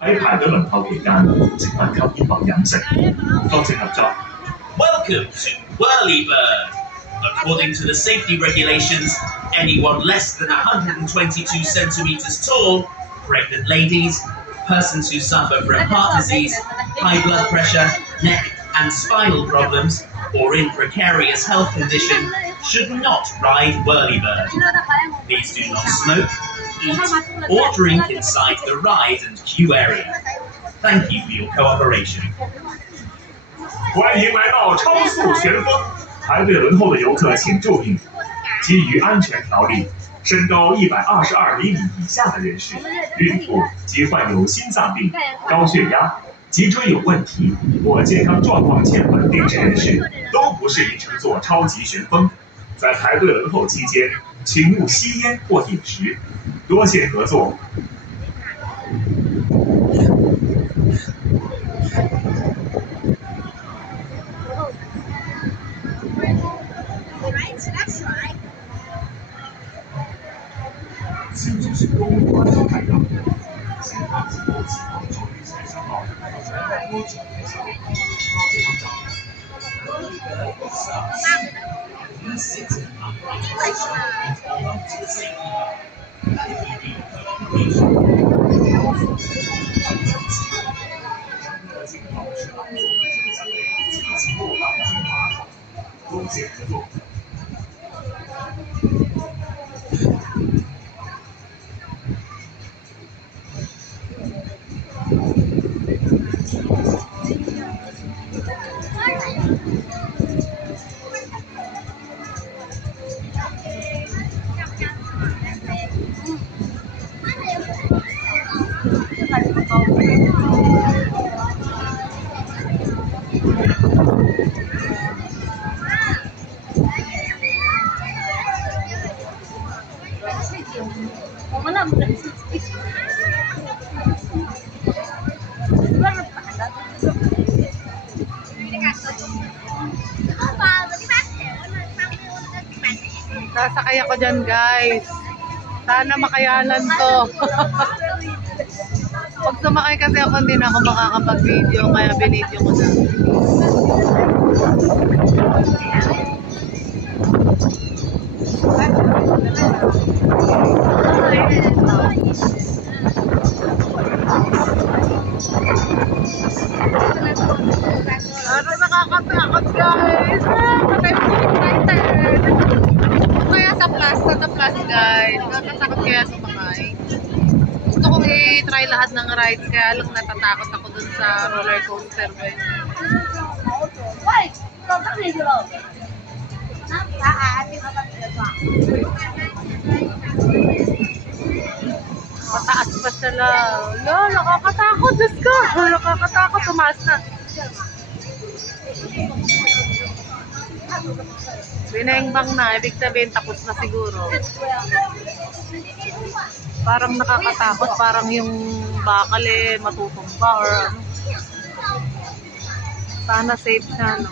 喺排隊輪候期間，食物及煙物飲食，多謝合作。Welcome to Whirlybird. According to the safety regulations, anyone less than 122 centimeters tall, pregnant ladies, persons who suffer from heart disease, high blood pressure, neck and spinal problems, or in precarious health condition should not ride Whirlybird. Please do not smoke, eat, or drink inside the ride and queue area. Thank you for your cooperation. 欢迎来到超速旋风，排队轮候的游客请注意，基于安全条例，身高122厘米以下的人士、孕妇及患有心脏病、高血压、脊椎有问题或健康状况欠稳定之人士，都不适宜乘坐超级旋风。在排队轮候期间，请勿吸烟或饮食。多谢合作。新竹市公路关口开道，前方经过启航中旅才上道，多指开上，这场仗。多谢合作。我们那不是。Sasakay ako dyan, guys. Sana makayanan to. Pag sumakay kasi ako, hindi na ako makakapag-video, kaya binidyo ko na. Ano nakakatakot, guys? Patay po yung writer. Kaya sa plus, guys. Natatakot kaya sumakay. Gusto kong i-try lahat ng rides, kaya lang natatakot ako dun sa roller coaster. Mataas pa sila. Wala, nakakatakot. Diyos ko. Nakakatakot. Tumaas na. Binengbang na. Ibig sabihin, tapos na siguro. Parang nakakatakot. Parang yung bakal matutumba or ano. Sana safe siya, no?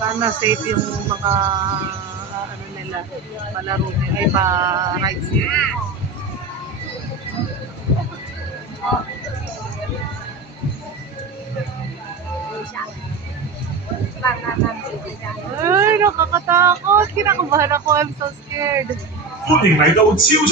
Sana safe yung mga ano nila, palaro nila, ay pa-rides nila. Ay, nakakatakot. Kinakabahan ako. I'm so scared. 歡迎嚟到超